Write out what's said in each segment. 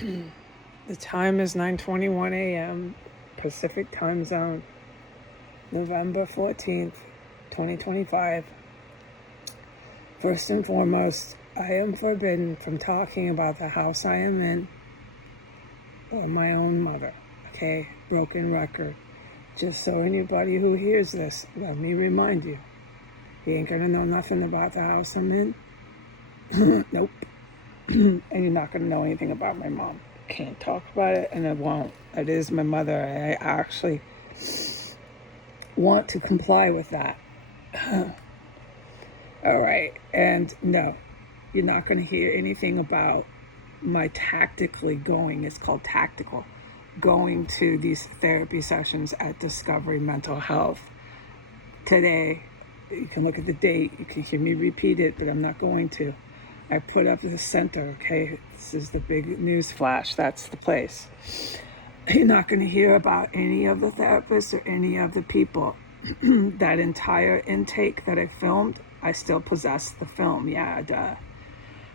The time is 9:21 a.m. Pacific Time Zone, November 14th, 2025. First and foremost, I am forbidden from talking about the house I am in or my own mother. Okay, broken record. Just so anybody who hears this, let me remind you, you ain't gonna know nothing about the house I'm in. Nope. And you're not gonna know anything about my mom. Can't talk about it, and I won't. It is my mother. I actually want to comply with that. All right. And no, you're not going to hear anything about my tactically going, it's called tactical, going to these therapy sessions at Discovery Mental Health. Today, you can look at the date, you can hear me repeat it, but I'm not going to. I put up the center, okay? This is the big news flash. That's the place. You're not going to hear about any of the therapists or any of the people. That entire intake that I filmed, I still possess the film. Yeah, duh.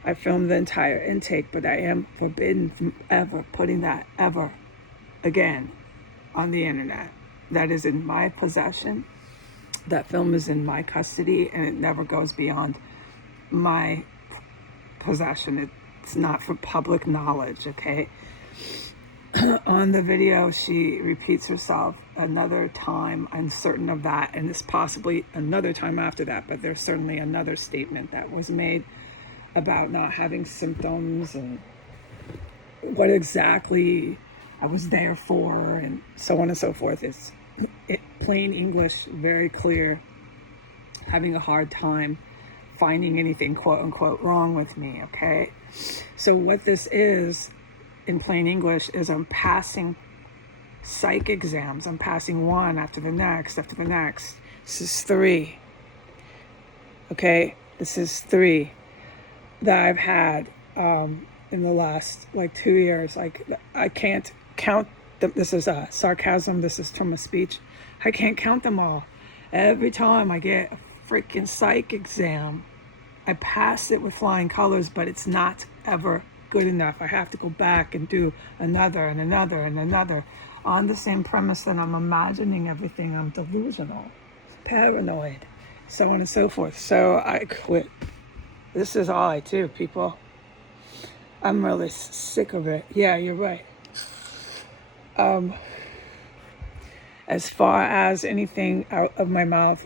I filmed the entire intake, but I am forbidden from ever putting that ever again on the internet. That is in my possession. That film is in my custody, and it never goes beyond my possession. It's not for public knowledge, okay? On the video, she repeats herself another time. I'm certain of that, and it's possibly another time after that, but there's certainly another statement that was made about not having symptoms and what exactly I was there for, and so on and so forth. It's plain English, very clear, having a hard time finding anything quote unquote wrong with me, okay? So what this is, in plain English, is I'm passing psych exams. I'm passing one after the next, after the next. This is 3. Okay? This is 3 that I've had in the last 2 years. I can't count them. This is sarcasm. This is term of speech. I can't count them all. Every time I get a freaking psych exam, I pass it with flying colors, but it's not ever good enough. I have to go back and do another and another and another on the same premise that I'm imagining everything. I'm delusional, paranoid, so on and so forth. So I quit. This is all I do, people. I'm really sick of it. Yeah, you're right. As far as anything out of my mouth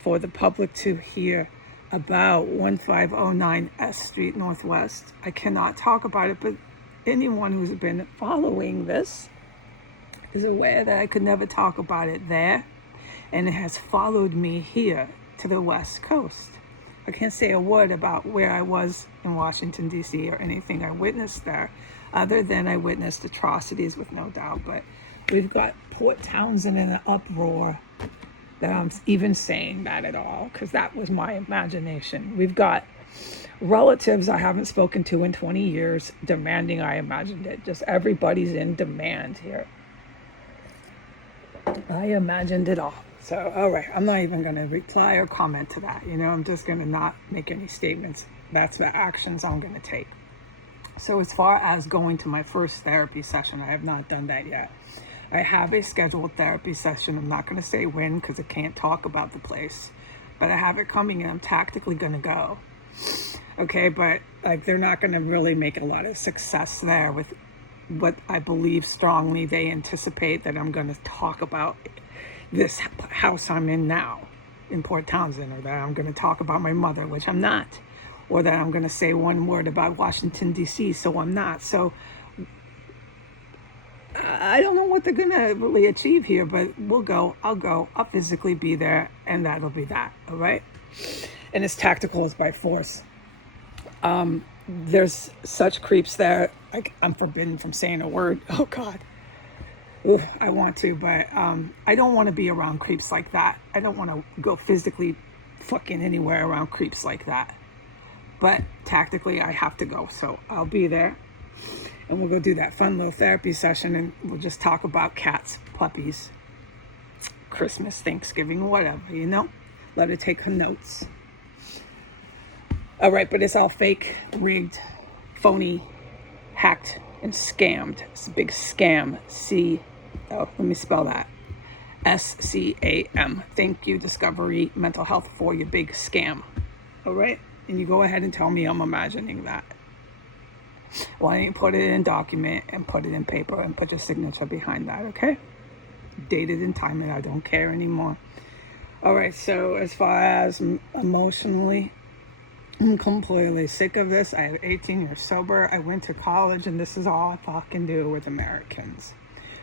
for the public to hear about 1509 S Street Northwest, I cannot talk about it, but anyone who's been following this is aware that I could never talk about it there, and it has followed me here to the West Coast. I can't say a word about where I was in Washington, D.C. or anything I witnessed there, other than I witnessed atrocities with no doubt. But we've got Port Townsend in an uproar that I'm even saying that at all, because that was my imagination. We've got relatives I haven't spoken to in 20 years demanding I imagined it. Just everybody's in demand here. I imagined it all. So, all right, I'm not even going to reply or comment to that. I'm just going to not make any statements. That's the actions I'm going to take. So as far as going to my first therapy session, I have not done that yet. I have a scheduled therapy session. I'm not going to say when because I can't talk about the place. But I have it coming and I'm tactically going to go. Okay, but they're not going to really make a lot of success there with what I believe strongly they anticipate that I'm going to talk about this house I'm in now in Port Townsend, or that I'm going to talk about my mother, which I'm not, or that I'm going to say one word about Washington, D.C., so I'm not. So I don't know what they're going to really achieve here, but we'll go. I'll go. I'll physically be there, and that'll be that, all right? And it's tactical as by force. There's such creeps there. I'm forbidden from saying a word. Oh, God. Ooh, I want to, but I don't want to be around creeps like that. I don't want to go physically fucking anywhere around creeps like that. But tactically, I have to go. So I'll be there. And we'll go do that fun little therapy session. And we'll just talk about cats, puppies, Christmas, Thanksgiving, whatever, Let her take her notes. All right, but it's all fake, rigged, phony. hacked and scammed. It's a big scam. Let me spell that. SCAM. Thank you, Discovery Mental Health, for your big scam. All right? And you go ahead and tell me I'm imagining that. Why don't you put it in document and put it in paper and put your signature behind that, okay? Dated and timed it. I don't care anymore. All right, so as far as emotionally, I'm completely sick of this. I have 18 years sober. I went to college, and this is all I fucking do with Americans.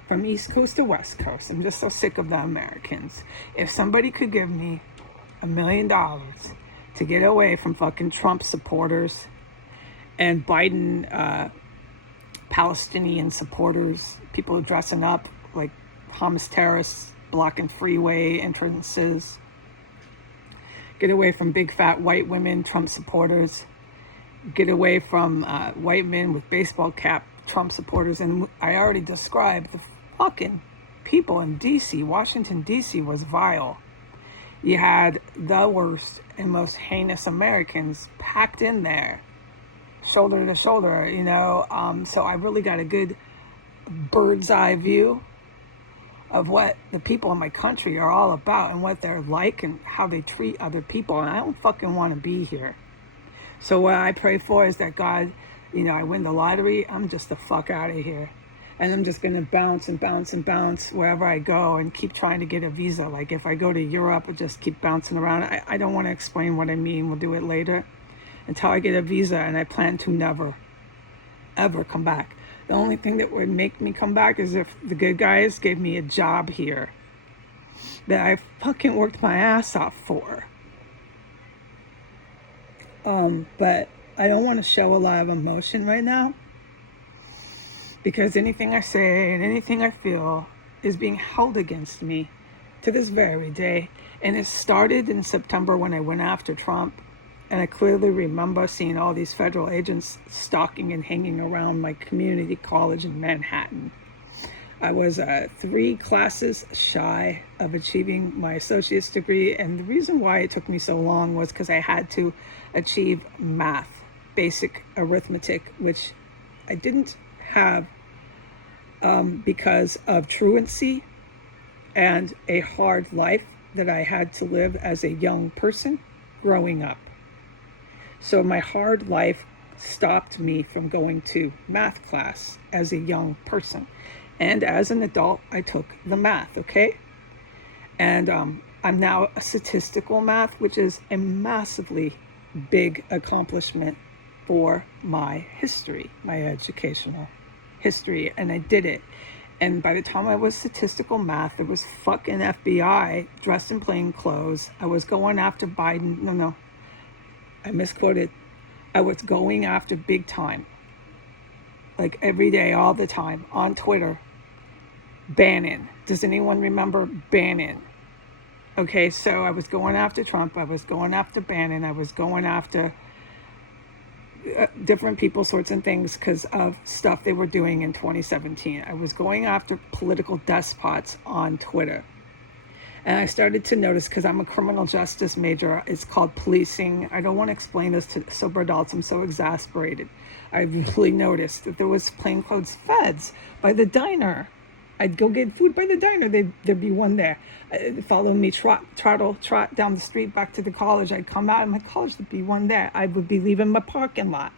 From East Coast to West Coast, I'm just so sick of the Americans. If somebody could give me $1 million to get away from fucking Trump supporters and Biden Palestinian supporters, people dressing up like Hamas terrorists, blocking freeway entrances, get away from big fat white women, Trump supporters, get away from white men with baseball cap, Trump supporters. And I already described the fucking people in DC. Washington, DC was vile. You had the worst and most heinous Americans packed in there, shoulder to shoulder, you know. So I really got a good bird's eye view of what the people in my country are all about and what they're like and how they treat other people. And I don't fucking want to be here. So what I pray for is that God, you know, I win the lottery, I'm just the fuck out of here. And I'm just going to bounce and bounce and bounce wherever I go and keep trying to get a visa. Like if I go to Europe, I just keep bouncing around. I don't want to explain what I mean. We'll do it later. Until I get a visa, and I plan to never, ever come back. The only thing that would make me come back is if the good guys gave me a job here that I fucking worked my ass off for. But I don't want to show a lot of emotion right now, because anything I say and anything I feel is being held against me to this very day. And it started in September when I went after Trump. And I clearly remember seeing all these federal agents stalking and hanging around my community college in Manhattan. I was 3 classes shy of achieving my associate's degree. And the reason why it took me so long was because I had to achieve math, basic arithmetic, which I didn't have because of truancy and a hard life that I had to live as a young person growing up. So my hard life stopped me from going to math class as a young person. And as an adult, I took the math, okay? And I'm now a statistical math, which is a massively big accomplishment for my history, my educational history. And I did it. And by the time I was statistical math, there was fucking FBI dressed in plain clothes. I was going after Biden. No, I misquoted. I was going after big time. Like every day, all the time, on Twitter. Bannon. Does anyone remember Bannon? Okay, so I was going after Trump. I was going after Bannon. I was going after different people, sorts and things, because of stuff they were doing in 2017. I was going after political despots on Twitter. And I started to notice, because I'm a criminal justice major, it's called policing. I don't want to explain this to sober adults. I'm so exasperated. I really noticed that there was plainclothes feds by the diner. I'd go get food by the diner. There'd be one there. Follow me, trot down the street back to the college. I'd come out of my college, there'd be one there. I would be leaving my parking lot.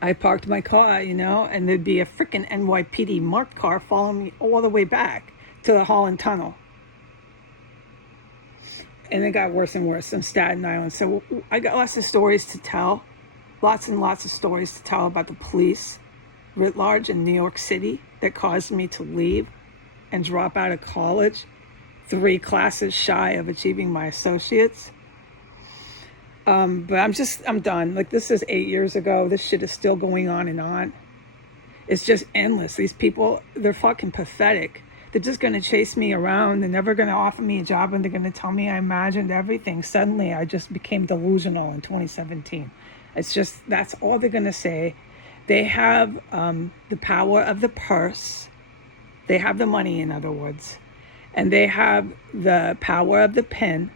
I parked my car, you know, and there'd be a freaking NYPD marked car following me all the way back to the Holland Tunnel. And it got worse and worse in Staten Island. So I got lots of stories to tell, lots and lots of stories to tell about the police writ large in New York City that caused me to leave and drop out of college 3 classes shy of achieving my associates. But I'm done. Like, this is 8 years ago. This shit is still going on and on. It's just endless. These people, they're fucking pathetic. They're just going to chase me around. They're never going to offer me a job, and they're going to tell me I imagined everything. Suddenly, I just became delusional in 2017. It's just, that's all they're going to say. They have the power of the purse. They have the money, in other words. And they have the power of the pen.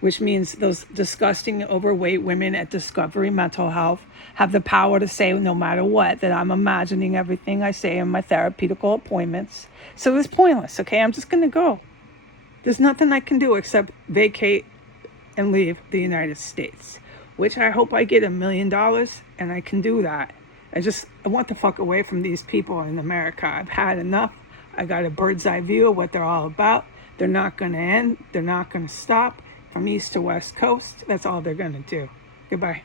which means those disgusting overweight women at Discovery Mental Health have the power to say no matter what that I'm imagining everything I say in my therapeutical appointments. So it's pointless, okay? I'm just going to go. There's nothing I can do except vacate and leave the United States, which I hope I get $1 million, and I can do that. I want the fuck away from these people in America. I've had enough. I got a bird's eye view of what they're all about. They're not going to end. They're not going to stop. From east to west coast, that's all they're going to do. Goodbye.